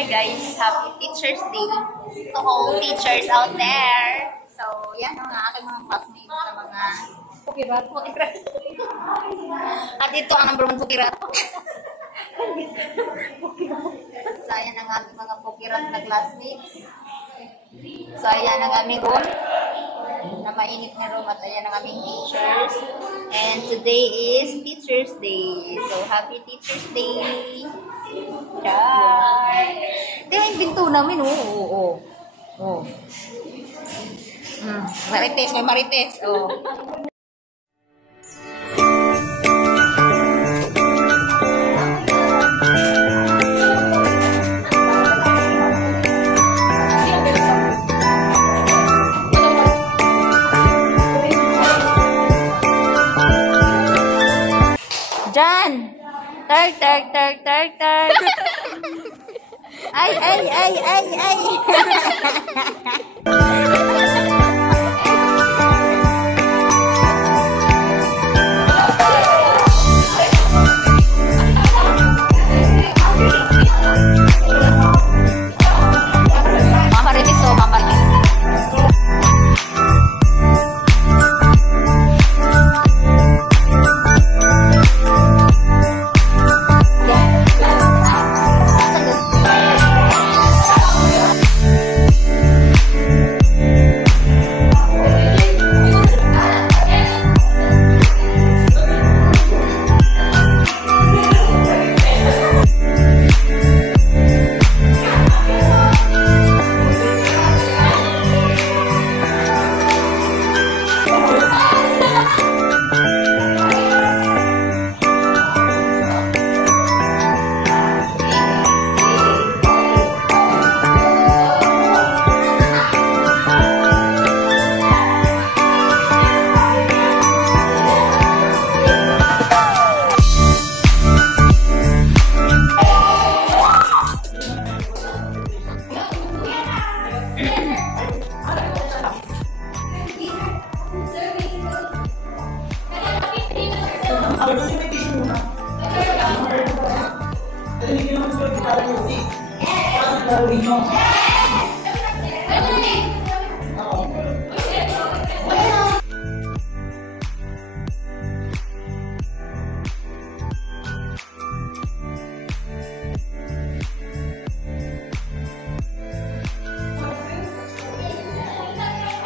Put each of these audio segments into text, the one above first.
Hi guys, happy Teacher's Day to all teachers out there. So, yan ang aking mga classmates sa mga pukirat. At ito ang number 1 pukirat. So, ayan ang aking mga pukirat na classmates. So, ayan ang aming room na mainit na room at ayan ang aming teachers. And today is Teacher's Day. So, happy Teacher's Day! Char! Di ba yung pinto namin? Oo. Marites, may marites. Oo. Jan! Tag! Ay!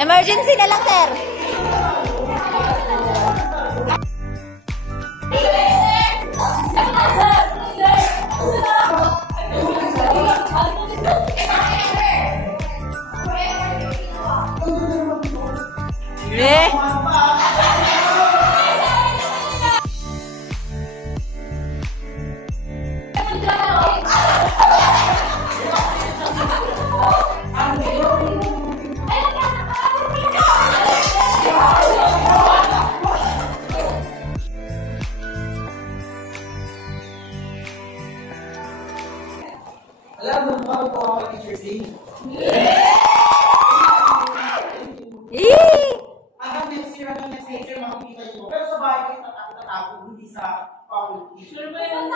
Emergency na lang, sir. Alam mo ba kung ako Teacher's Day? Hanggang next year, makikita nyo. Pero sa bahay kayo tatako, hindi sa faculty. Sure ba yun?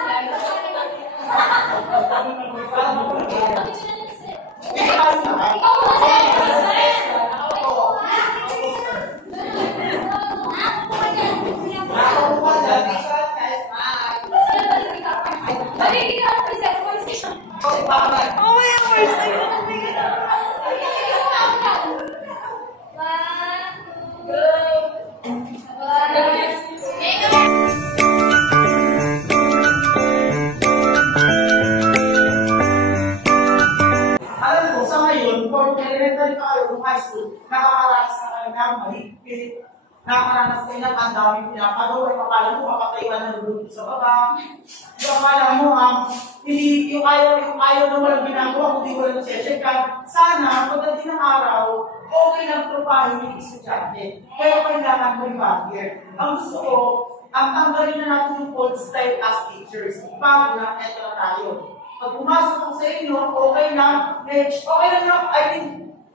Nakakaranas kayo ng ang daming pinapagawa, akala mo makakaiwan na lulunod sa baba. Yung akala mo, yung ayaw na walang ginagawa, hindi walang check-checkan. Sana, pagdating ng araw, okay lang trupahin yung estudyante. Kaya kailangan may barrier. Ang gusto ko, ang tanggalin na natin yung cold style as teachers. Bago na, eto na tayo. Pag pumasok ko sa inyo, okay lang. Okay lang na,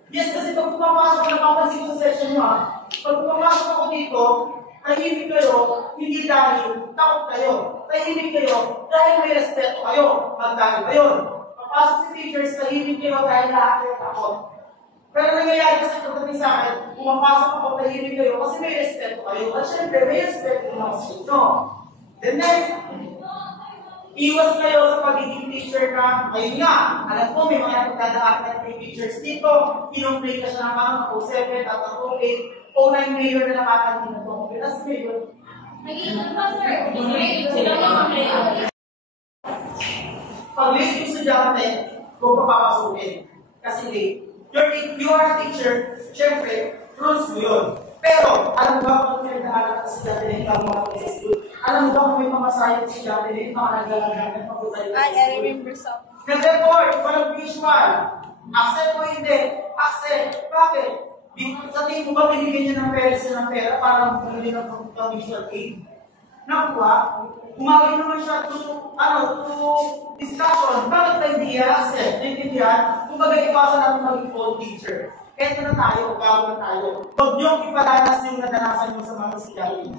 yes, kasi pag pumapasok, napapansin ko sa session nyo, pag pumapasok ako dito, tahimik kayo, hindi dahil takot kayo. Tahimik kayo dahil may respeto kayo. Magdahil ba yun? pasok si teachers, tahimik kayo dahil lahat kayo takot. Pero nangyayari kasi pagdating sa akin, pumapasok ako, tahimik kayo kasi may respeto kayo. At syempre, may respeto ng mga school, no? Then next, iwas kayo sa pagiging teacher na, ayun nga, alam ko may mga nagdadaan na may teachers dito, kinumplay ka siya ng mga 07 at 08, 09 mayor na nakakantin na ito. As mayor, pag late yung estudyante, kung papapasukin. Kasi late. You are a teacher, syempre, rules mo yun. Pero, alam mo ba kung may nag-aaral ka estudyante na ikaw mga sa school? Alam mo ba kung may mga science estudyante na ikaw nag-aaral papunta yun? I remember some. Nag-record, walang visual. Accept mo hindi. Accept. Bakit? Sa tingin mo ba binigyan niya ng parents ng pera para bumili ng visual aid? Nakuha, umawin naman siya to discussion. Bakit ba hindi i-accept? Naintindihan? Kung bagay iwasan natin maging old teacher. Eto na tayo, bago na tayo. Huwag niyong ipalanas yung nadanasan niyo sa mga estudyante.